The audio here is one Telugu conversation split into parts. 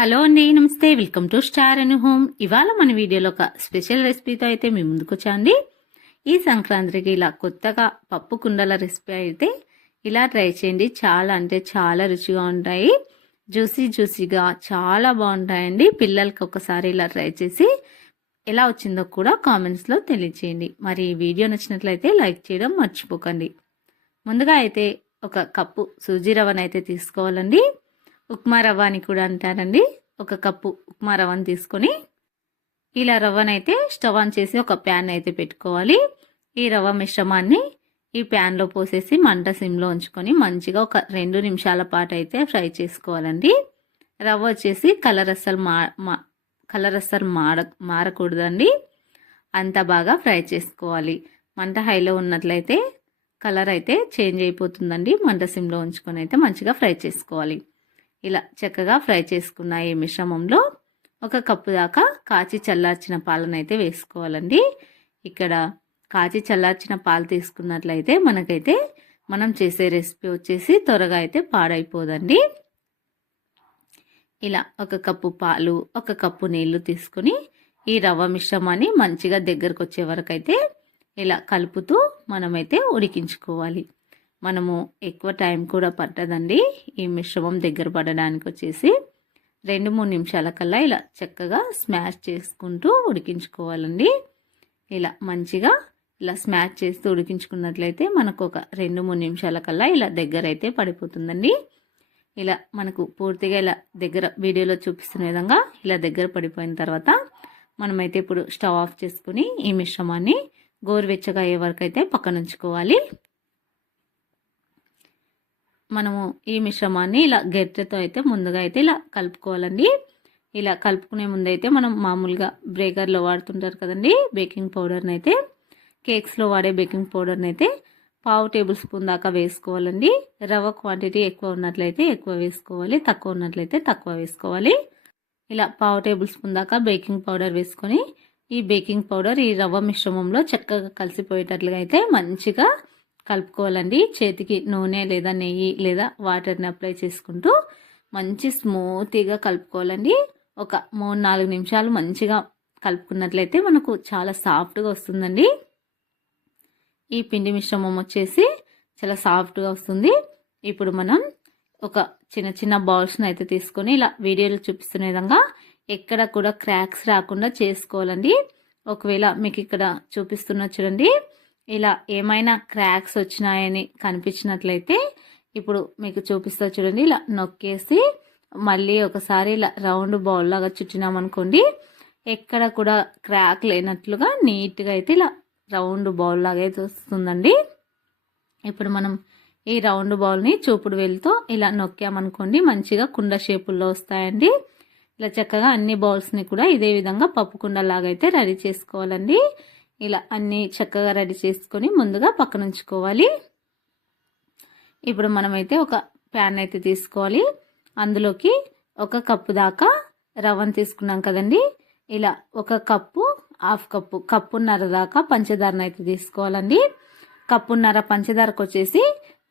హలో అండి, నమస్తే. Welcome to star Anu home. ఇవాళ మన వీడియోలో ఒక స్పెషల్ రెసిపీతో అయితే మీ ముందుకు వచ్చాండి. ఈ సంక్రాంతికి ఇలా కొత్తగా పప్పు కుండల రెసిపీ అయితే ఇలా ట్రై చేయండి. చాలా అంటే చాలా రుచిగా ఉంటాయి. జ్యూసీగా చాలా బాగుంటాయండి. పిల్లలకి ఒకసారి ఇలా ట్రై చేసి ఎలా వచ్చిందో కూడా కామెంట్స్లో తెలియచేయండి. మరి ఈ వీడియో నచ్చినట్లయితే లైక్ చేయడం మర్చిపోకండి. ముందుగా అయితే ఒక కప్పు సూజీ రవ్వనైతే తీసుకోవాలండి. ఉప్మా రవ్వ అని కూడా అంటారండి. ఒక కప్పు ఉప్మా రవ్వను తీసుకొని ఇలా రవ్వనైతే స్టవ్ ఆన్ చేసి ఒక ప్యాన్ అయితే పెట్టుకోవాలి. ఈ రవ్వ మిశ్రమాన్ని ఈ ప్యాన్లో పోసేసి మంట సిమ్లో ఉంచుకొని మంచిగా ఒక 2 నిమిషాల పాటు అయితే ఫ్రై చేసుకోవాలండి. రవ్వ వచ్చేసి కలర్ అస్సలు మారకూడదండి. అంత బాగా ఫ్రై చేసుకోవాలి. మంట హైలో ఉన్నట్లయితే కలర్ అయితే చేంజ్ అయిపోతుందండి. మంట సిమ్లో ఉంచుకొని అయితే మంచిగా ఫ్రై చేసుకోవాలి. ఇలా చక్కగా ఫ్రై చేసుకున్న ఈ మిశ్రమంలో ఒక కప్పు దాకా కాచి చల్లార్చిన పాలను అయితే వేసుకోవాలండి. ఇక్కడ కాచి చల్లార్చిన పాలు తీసుకున్నట్లయితే మనకైతే మనం చేసే రెసిపీ వచ్చేసి త్వరగా అయితే పాడైపోదండి. ఇలా ఒక కప్పు పాలు, ఒక కప్పు నీళ్లు తీసుకుని ఈ రవ్వ మిశ్రమాన్ని మంచిగా దగ్గరకు వచ్చే వరకు అయితే ఇలా కలుపుతూ మనమైతే ఉడికించుకోవాలి. మనము ఎక్కువ టైం కూడా పట్టదండి. ఈ మిశ్రమం దగ్గర పడడానికి వచ్చేసి 2-3 నిమిషాల కల్లా ఇలా చక్కగా స్మాష్ చేసుకుంటూ ఉడికించుకోవాలండి. ఇలా మంచిగా ఇలా స్మాష్ చేస్తూ ఉడికించుకున్నట్లయితే మనకు ఒక 2-3 నిమిషాల కల్లా ఇలా దగ్గర అయితే పడిపోతుందండి. ఇలా మనకు పూర్తిగా ఇలా దగ్గర వీడియోలో చూపిస్తున్న విధంగా ఇలా దగ్గర పడిపోయిన తర్వాత మనమైతే ఇప్పుడు స్టవ్ ఆఫ్ చేసుకుని ఈ మిశ్రమాన్ని గోరువెచ్చగా అయ్యే వరకు అయితే పక్కన ఉంచుకోవాలి. మనము ఈ మిశ్రమాన్ని ఇలా గరిటెతో అయితే ముందుగా అయితే ఇలా కలుపుకోవాలండి. ఇలా కలుపుకునే ముందైతే మనం మామూలుగా బ్రేకర్లో వాడుతుంటారు కదండి బేకింగ్ పౌడర్ని అయితే, కేక్స్లో వాడే బేకింగ్ పౌడర్ని అయితే 1/2 టేబుల్ స్పూన్ దాకా వేసుకోవాలండి. రవ్వ క్వాంటిటీ ఎక్కువ ఉన్నట్లయితే ఎక్కువ వేసుకోవాలి, తక్కువ ఉన్నట్లయితే తక్కువ వేసుకోవాలి. ఇలా 1/2 టేబుల్ స్పూన్ దాకా బేకింగ్ పౌడర్ వేసుకొని ఈ బేకింగ్ పౌడర్ ఈ రవ్వ మిశ్రమంలో చక్కగా కలిసిపోయేటట్లుగా అయితే మంచిగా కలుపుకోవాలండి. చేతికి నూనె లేదా నెయ్యి లేదా వాటర్ని అప్లై చేసుకుంటూ మంచి స్మూత్గా కలుపుకోవాలండి. ఒక 3-4 నిమిషాలు మంచిగా కలుపుకున్నట్లయితే మనకు చాలా సాఫ్ట్గా వస్తుందండి. ఈ పిండి మిశ్రమం వచ్చేసి చాలా సాఫ్ట్గా వస్తుంది. ఇప్పుడు మనం ఒక చిన్న బౌల్స్ని అయితే తీసుకొని ఇలా వీడియోలో చూపిస్తున్న విధంగా ఎక్కడ కూడా క్రాక్స్ రాకుండా చేసుకోవాలండి. ఒకవేళ మీకు ఇక్కడ చూపిస్తున్న చూడండి ఇలా ఏమైనా క్రాక్స్ వచ్చినాయని కనిపించినట్లయితే ఇప్పుడు మీకు చూపిస్తా చూడండి, ఇలా నొక్కేసి మళ్ళీ ఒకసారి ఇలా రౌండ్ బౌల్ లాగా చుట్టినామనుకోండి, ఎక్కడ కూడా క్రాక్ లేనట్లుగా నీట్గా అయితే ఇలా రౌండ్ బౌల్ లాగా అయితే వస్తుందండి. ఇప్పుడు మనం ఈ రౌండ్ బౌల్ని చూపుడు వేలుతో ఇలా నొక్కామనుకోండి మంచిగా కుండ షేపుల్లో వస్తాయండి. ఇలా చక్కగా అన్ని బౌల్స్ని కూడా ఇదే విధంగా పప్పు కుండలాగా అయితే రెడీ చేసుకోవాలండి. ఇలా అన్నీ చక్కగా రెడీ చేసుకొని ముందుగా పక్కన ఉంచుకోవాలి. ఇప్పుడు మనమైతే ఒక ప్యాన్ అయితే తీసుకోవాలి. అందులోకి ఒక కప్పు దాకా రవ్వను తీసుకున్నాం కదండి. ఇలా ఒక కప్పు, హాఫ్ కప్పు, కప్పున్నర దాకా పంచదారను అయితే తీసుకోవాలండి. కప్పున్నర పంచదారకు వచ్చేసి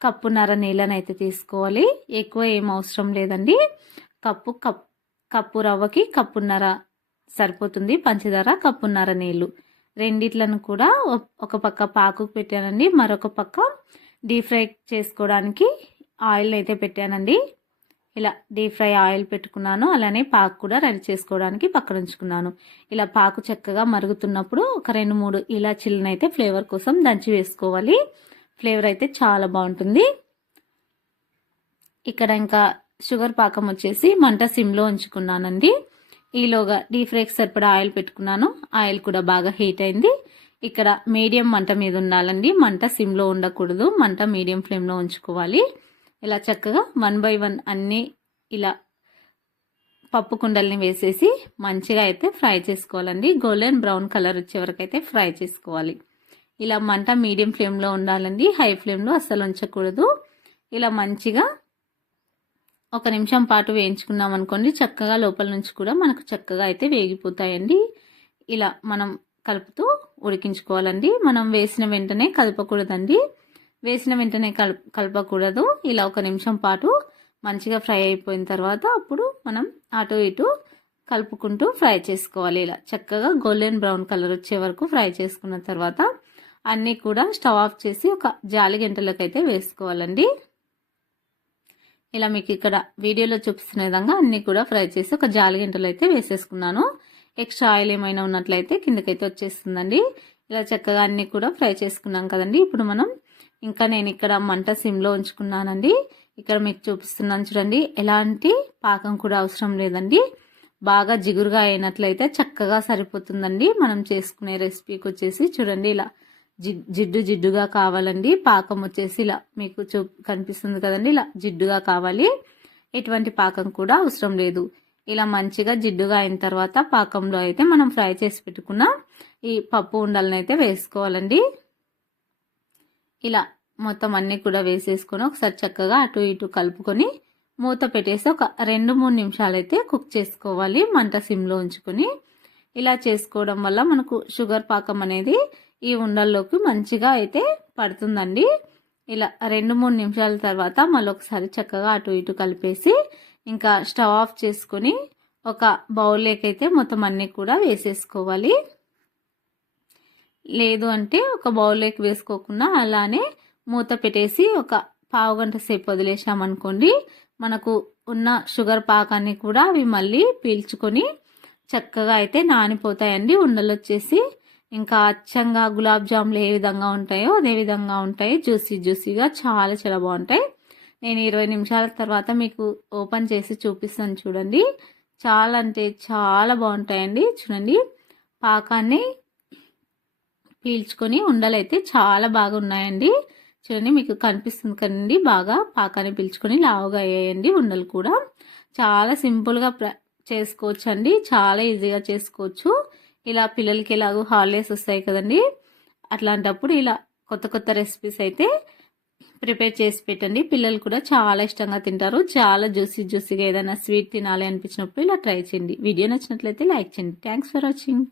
కప్పున్నర నీళ్ళని అయితే తీసుకోవాలి. ఎక్కువ ఏం అవసరం లేదండి. కప్పు రవ్వకి కప్పున్నర సరిపోతుంది పంచదార, కప్పున్నర నీళ్ళు. రెండిట్లను కూడా ఒక పక్క పాకుకు పెట్టానండి, మరొక పక్క డీప్ ఫ్రై చేసుకోవడానికి ఆయిల్ అయితే పెట్టానండి. ఇలా డీప్ ఫ్రై ఆయిల్ పెట్టుకున్నాను. అలానే పాకు కూడా రెడీ చేసుకోవడానికి పక్కన ఉంచుకున్నాను. ఇలా పాకు చక్కగా మరుగుతున్నప్పుడు ఒక 2-3 ఇలాచీలను అయితే ఫ్లేవర్ కోసం దంచి వేసుకోవాలి. ఫ్లేవర్ అయితే చాలా బాగుంటుంది. ఇక్కడ ఇంకా షుగర్ పాకం వచ్చేసి మంట సిమ్లో ఉంచుకున్నానండి. ఈలోగా డీప్ ఫ్రైకి సరిపడా ఆయిల్ పెట్టుకున్నాను. ఆయిల్ కూడా బాగా హీట్ అయింది. ఇక్కడ మీడియం మంట మీద ఉండాలండి, మంట సిమ్లో ఉండకూడదు. మంట మీడియం ఫ్లేమ్లో ఉంచుకోవాలి. ఇలా చక్కగా 1 by 1 అన్నీ ఇలా పప్పు కుండల్ని వేసేసి మంచిగా అయితే ఫ్రై చేసుకోవాలండి. గోల్డెన్ బ్రౌన్ కలర్ వచ్చే వరకు అయితే ఫ్రై చేసుకోవాలి. ఇలా మంట మీడియం ఫ్లేమ్లో ఉండాలండి, హై ఫ్లేమ్లో అస్సలు ఉంచకూడదు. ఇలా మంచిగా 1 నిమిషం పాటు వేయించుకున్నాం అనుకోండి, చక్కగా లోపల నుంచి కూడా మనకు చక్కగా అయితే వేగిపోతాయండి. ఇలా మనం కలుపుతూ ఉడికించుకోవాలండి. మనం వేసిన వెంటనే కలపకూడదండి. వేసిన వెంటనే కలపకూడదు. ఇలా 1 నిమిషం పాటు మంచిగా ఫ్రై అయిపోయిన తర్వాత అప్పుడు మనం అటు ఇటు కలుపుకుంటూ ఫ్రై చేసుకోవాలి. ఇలా చక్కగా గోల్డెన్ బ్రౌన్ కలర్ వచ్చే వరకు ఫ్రై చేసుకున్న తర్వాత అన్నీ కూడా స్టవ్ ఆఫ్ చేసి ఒక జాలి గంటలకైతే వేసుకోవాలండి. ఇలా మీకు ఇక్కడ వీడియోలో చూపిస్తున్న విధంగా అన్నీ కూడా ఫ్రై చేసి ఒక జాలి గంటలు అయితే వేసేసుకున్నాను. ఎక్స్ట్రా ఆయిల్ ఏమైనా ఉన్నట్లయితే కిందకైతే వచ్చేస్తుందండి. ఇలా చక్కగా అన్నీ కూడా ఫ్రై చేసుకున్నాం కదండి. ఇప్పుడు మనం నేను ఇక్కడ మంట సిమ్లో ఉంచుకున్నానండి. ఇక్కడ మీకు చూపిస్తున్నాను చూడండి. ఎలాంటి పాకం కూడా అవసరం లేదండి. బాగా జిగురుగా అయినట్లయితే చక్కగా సరిపోతుందండి. మనం చేసుకునే రెసిపీకి వచ్చేసి చూడండి ఇలా జిడ్డుగా కావాలండి. పాకం వచ్చేసి ఇలా మీకు కనిపిస్తుంది కదండి. ఇలా జిడ్డుగా కావాలి. ఎటువంటి పాకం కూడా అవసరం లేదు. ఇలా మంచిగా జిడ్డుగా అయిన తర్వాత పాకంలో అయితే మనం ఫ్రై చేసి పెట్టుకున్న ఈ పప్పు ఉండలను అయితే వేసుకోవాలండి. ఇలా మొత్తం అన్నీ కూడా వేసేసుకొని ఒకసారి చక్కగా అటు ఇటు కలుపుకొని మూత పెట్టేసి ఒక 2-3 నిమిషాలు అయితే కుక్ చేసుకోవాలి మంట సిమ్లో ఉంచుకొని. ఇలా చేసుకోవడం వల్ల మనకు షుగర్ పాకం అనేది ఈ ఉండల్లోకి మంచిగా అయితే పడుతుందండి. ఇలా 2-3 నిమిషాల తర్వాత మళ్ళీ ఒకసారి చక్కగా అటు ఇటు కలిపేసి ఇంకా స్టవ్ ఆఫ్ చేసుకొని ఒక బౌల్లోకి అయితే మొత్తం అన్నీ కూడా వేసేసుకోవాలి. లేదు అంటే ఒక బౌల్లోకి వేసుకోకుండా అలానే మూత పెట్టేసి ఒక పావు గంట సేపు వదిలేసామనుకోండి, మనకు ఉన్న షుగర్ పాకాన్ని కూడా అవి మళ్ళీ పీల్చుకొని చక్కగా అయితే నానిపోతాయండి. ఉండలు వచ్చేసి ఇంకా అచ్చంగా గులాబ్ జాములు ఏ విధంగా ఉంటాయో అదే విధంగా ఉంటాయి. జ్యూసీగా చాలా చాలా బాగుంటాయి. నేను 20 నిమిషాల తర్వాత మీకు ఓపెన్ చేసి చూపిస్తాను చూడండి. చాలా అంటే చాలా బాగుంటాయండి. చూడండి పాకాన్ని పీల్చుకొని ఉండలైతే చాలా బాగా ఉన్నాయండి. చూడండి మీకు కనిపిస్తుంది కదండి. బాగా పాకాన్ని పీల్చుకొని లావుగా అయ్యాయండి ఉండలు కూడా. చాలా సింపుల్గా చేసుకోవచ్చు అండి. చాలా ఈజీగా చేసుకోవచ్చు. ఇలా పిల్లలకి ఎలాగో హాలిడేస్ వస్తాయి కదండి, అట్లాంటప్పుడు ఇలా కొత్త రెసిపీస్ అయితే ప్రిపేర్ చేసి పెట్టండి. పిల్లలు కూడా చాలా ఇష్టంగా తింటారు. చాలా జ్యూసీగా ఏదైనా స్వీట్ తినాలి అనిపించినప్పుడు ఇలా ట్రై చేయండి. వీడియో నచ్చినట్లయితే లైక్ చేయండి. Thanks for watching.